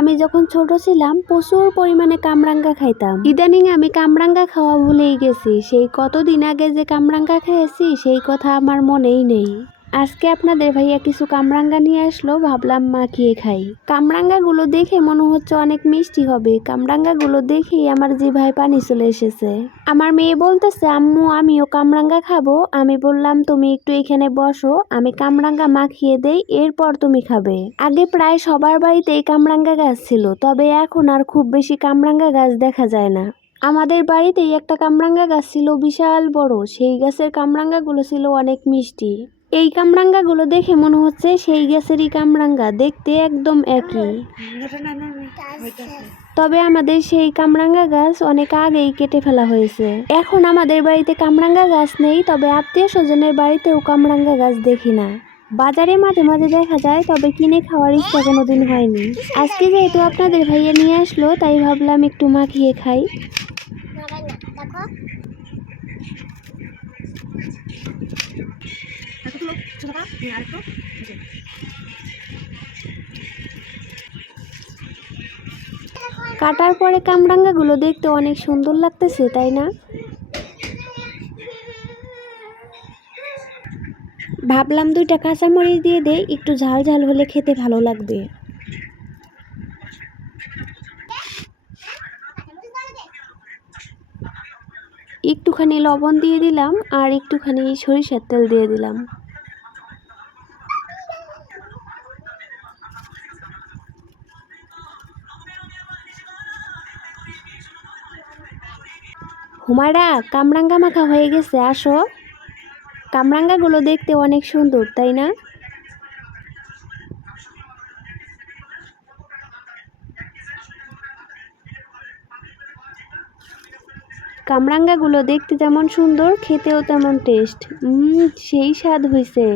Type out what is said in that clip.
আমি যখন ছোট ছিলাম প্রচুর পরিমাণে কামরাঙ্গা খাইতাম। ইদানিং আমি কামরাঙ্গা খাওয়া ভুলেই গেছি। সেই কতদিন আগে যে কামরাঙ্গা খেয়েছি সেই কথা আমার মনেই নেই। আজকে আপনাদের ভাইয়া কিছু কামরাঙ্গা নিয়ে আসলো, ভাবলাম মাখিয়ে খাই। কামরাঙ্গাগুলো দেখে মনে হচ্ছে অনেক মিষ্টি হবে। কামরাঙ্গাগুলো দেখেই আমার জিভায় পানি চলে এসেছে। আমার মেয়ে বলতেছে, আম্মু আমিও কামরাঙ্গা খাবো। আমি বললাম তুমি একটু এখানে বসো, আমি কামরাঙ্গা মাখিয়ে দেই, এরপর তুমি খাবে। আগে প্রায় সবার বাড়িতেই কামরাঙ্গা গাছ ছিল, তবে এখন আর খুব বেশি কামরাঙ্গা গাছ দেখা যায় না। আমাদের বাড়িতেই একটা কামরাঙ্গা গাছ ছিল বিশাল বড়, সেই গাছের কামরাঙ্গাগুলো ছিল অনেক মিষ্টি। এই কামরাঙ্গাগুলো দেখে মনে হচ্ছে সেই গাছেরই কামরাঙ্গা, দেখতে একদম একই। তবে আমাদের সেই কামরাঙ্গা গাছ অনেক আগেই কেটে ফেলা হয়েছে। এখন আমাদের বাড়িতে কামরাঙ্গা গাছ নেই, তবে আত্মীয় স্বজনের বাড়িতেও কামরাঙ্গা গাছ দেখি না। বাজারে মাঝে মাঝে দেখা যায়, তবে কিনে খাওয়ার ইচ্ছা কোনোদিন হয়নি। আজকে যেহেতু আপনাদের ভাইয়া নিয়ে আসলো, তাই ভাবলাম একটু মাখিয়ে খাই। কাটার পরে কামরাঙ্গাগুলো দেখতে অনেক সুন্দর লাগতেছে, তাই না? ভাবলাম দুইটা কাঁচামরিচ দিয়ে দেই, একটু ঝাল ঝাল হলে খেতে ভালো লাগবে। একটুখানি লবণ দিয়ে দিলাম আর একটুখানি সরিষার তেল দিয়ে দিলাম। হুমায়রা, কামরাঙ্গা মাখা হয়ে গেছে, আসো। কামরাঙ্গাগুলো দেখতে অনেক সুন্দর, তাই না? কামরাঙ্গাগুলো দেখতে যেমন সুন্দর, খেতেও তেমন টেস্ট। সেই স্বাদ হয়েছে।